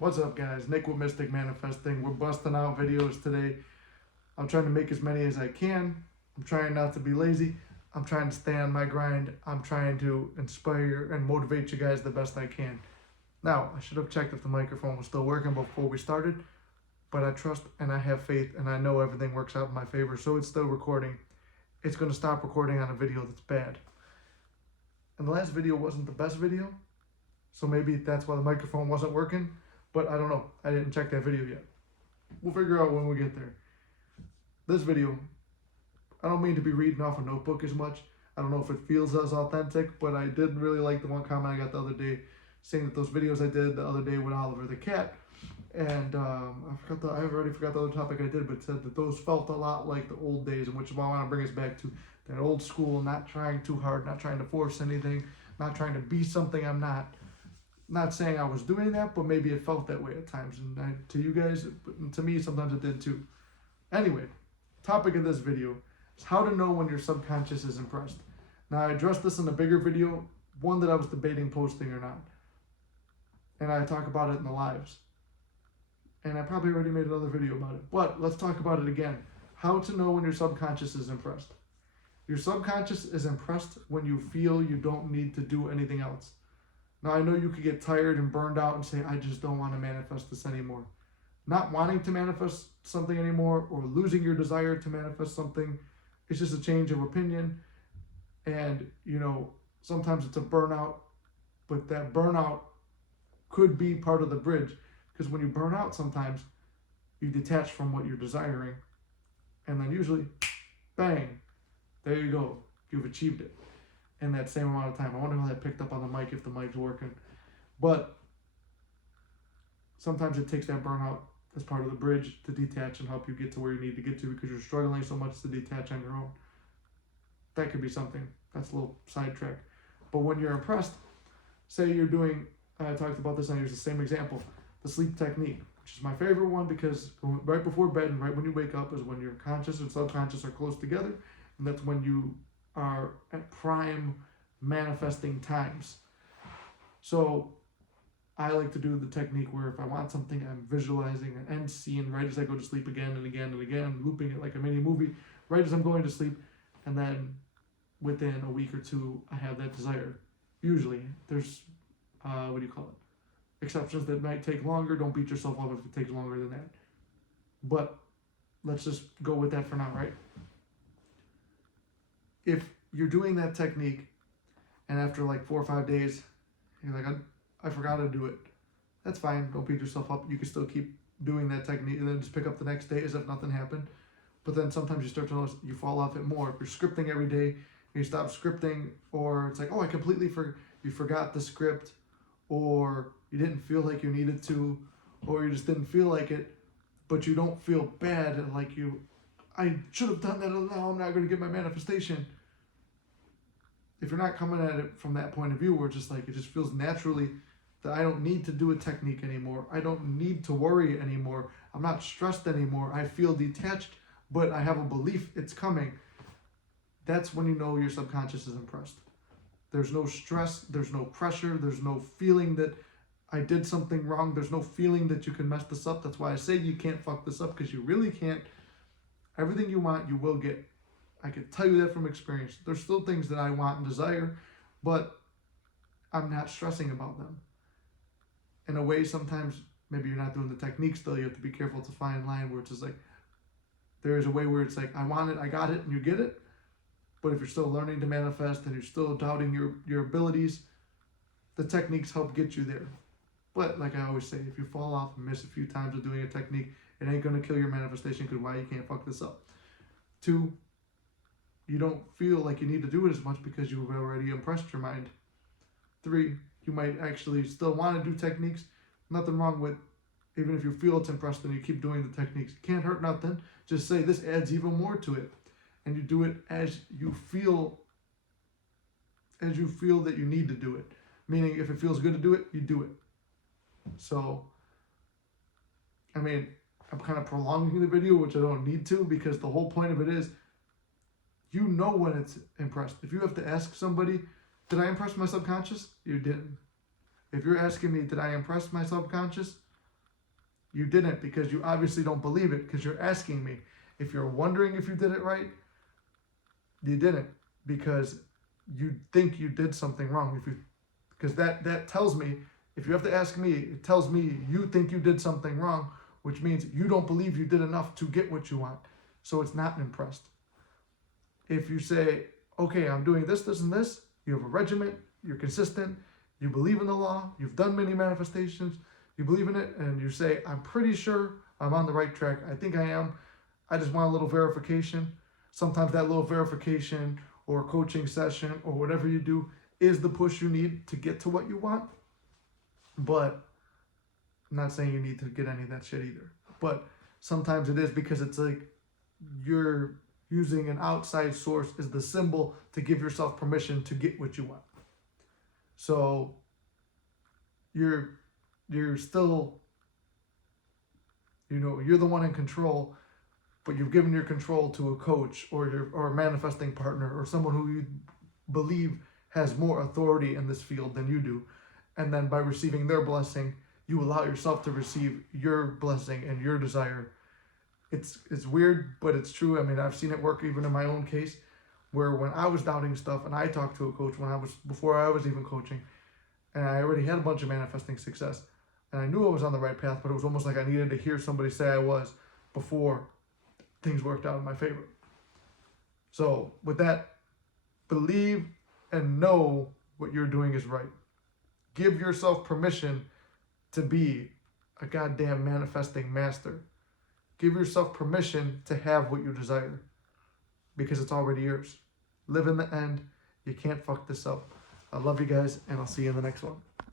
What's up, guys? Nick with Mystic Manifesting. We're busting out videos today. I'm trying to make as many as I can. I'm trying not to be lazy. I'm trying to stay on my grind. I'm trying to inspire and motivate you guys the best I can. Now, I should have checked if the microphone was still working before we started, but I trust and I have faith and I know everything works out in my favor, so it's still recording. It's going to stop recording on a video that's bad. And the last video wasn't the best video, so maybe that's why the microphone wasn't working. But I don't know. I didn't check that video yet. We'll figure out when we get there. This video, I don't mean to be reading off a notebook as much. I don't know if it feels as authentic, but I did really like the one comment I got the other day saying that those videos I did the other day with Oliver the cat, and I already forgot the other topic I did, but it said that those felt a lot like the old days, and which is why I want to bring us back to that old school, not trying too hard, not trying to force anything, not trying to be something I'm not. Not saying I was doing that, but maybe it felt that way at times. And to you guys, to me, sometimes it did too. Anyway, topic of this video is how to know when your subconscious is impressed. Now, I addressed this in a bigger video, one that I was debating posting or not. And I talk about it in the lives. And I probably already made another video about it. But let's talk about it again. How to know when your subconscious is impressed. Your subconscious is impressed when you feel you don't need to do anything else. Now, I know you could get tired and burned out and say, I just don't want to manifest this anymore. Not wanting to manifest something anymore or losing your desire to manifest something, it's just a change of opinion. And, sometimes it's a burnout, but that burnout could be part of the bridge. Because when you burn out, sometimes you detach from what you're desiring. And then usually, bang, there you go. You've achieved it in that same amount of time. I wonder how that picked up on the mic, if the mic's working. But sometimes it takes that burnout as part of the bridge to detach and help you get to where you need to get to because you're struggling so much to detach on your own. That could be something. That's a little sidetrack. But when you're impressed, say you're doing, I talked about this, I use the same example, the sleep technique, which is my favorite one because right before bed and right when you wake up is when your conscious and subconscious are close together. And that's when you are at prime manifesting times. So I like to do the technique where if I want something, I'm visualizing an end scene right as I go to sleep again and again and again, looping it like a mini movie right as I'm going to sleep. And then within a week or two, I have that desire. Usually there's, exceptions that might take longer. Don't beat yourself up if it takes longer than that. But let's just go with that for now, right? If you're doing that technique and after like 4 or 5 days, you're like, I forgot to do it. That's fine. Don't beat yourself up. You can still keep doing that technique and then just pick up the next day as if nothing happened. But then sometimes you start to notice you fall off it more. If you're scripting every day and you stop scripting, or it's like, oh, I completely you forgot the script, or you didn't feel like you needed to, or you just didn't feel like it, but you don't feel bad and like I should have done that and now I'm not going to get my manifestation. If you're not coming at it from that point of view where it's just like it just feels naturally that I don't need to do a technique anymore. I don't need to worry anymore. I'm not stressed anymore. I feel detached, but I have a belief it's coming. That's when you know your subconscious is impressed. There's no stress. There's no pressure. There's no feeling that I did something wrong. There's no feeling that you can mess this up. That's why I say you can't fuck this up, because you really can't. Everything you want, you will get. I can tell you that from experience. There's still things that I want and desire, but I'm not stressing about them. In a way, sometimes maybe you're not doing the technique still. You have to be careful to find line where it's just like, there is a way where it's like, I want it, I got it, and you get it. But if you're still learning to manifest and you're still doubting your abilities, the techniques help get you there. But like I always say, if you fall off and miss a few times of doing a technique, it ain't going to kill your manifestation, because why? You can't fuck this up. 2, you don't feel like you need to do it as much because you've already impressed your mind. 3, you might actually still want to do techniques. Nothing wrong with, even if you feel it's impressed and you keep doing the techniques. Can't hurt nothing. Just say this adds even more to it. And you do it as you feel that you need to do it. Meaning if it feels good to do it, you do it. So, I'm kind of prolonging the video, which I don't need to, because the whole point of it is, when it's impressed. If you have to ask somebody, did I impress my subconscious? You didn't. If you're asking me, did I impress my subconscious? you didn't, because you obviously don't believe it, because you're asking me. If you're wondering if you did it right, you didn't, because you think you did something wrong. Because that tells me, if you have to ask me, it tells me you think you did something wrong, which means you don't believe you did enough to get what you want. So it's not impressed. If you say, okay, I'm doing this, this, and this, you have a regimen, you're consistent, you believe in the law, you've done many manifestations, you believe in it, and you say, I'm pretty sure I'm on the right track. I think I am. I just want a little verification. Sometimes that little verification or coaching session or whatever you do is the push you need to get to what you want. But I'm not saying you need to get any of that shit either. But sometimes it is, because it's like you're using an outside source as the symbol to give yourself permission to get what you want. So you're still, you're the one in control, but you've given your control to a coach or a manifesting partner or someone who you believe has more authority in this field than you do. And then by receiving their blessing, you allow yourself to receive your blessing and your desire. It's weird, but it's true. I mean, I've seen it work even in my own case, where when I was doubting stuff and I talked to a coach before I was even coaching, and I already had a bunch of manifesting success, and I knew I was on the right path, but it was almost like I needed to hear somebody say I was before things worked out in my favor. So with that, believe and know what you're doing is right. Give yourself permission to be a goddamn manifesting master. Give yourself permission to have what you desire, because it's already yours. Live in the end. You can't fuck this up. I love you guys, and I'll see you in the next one.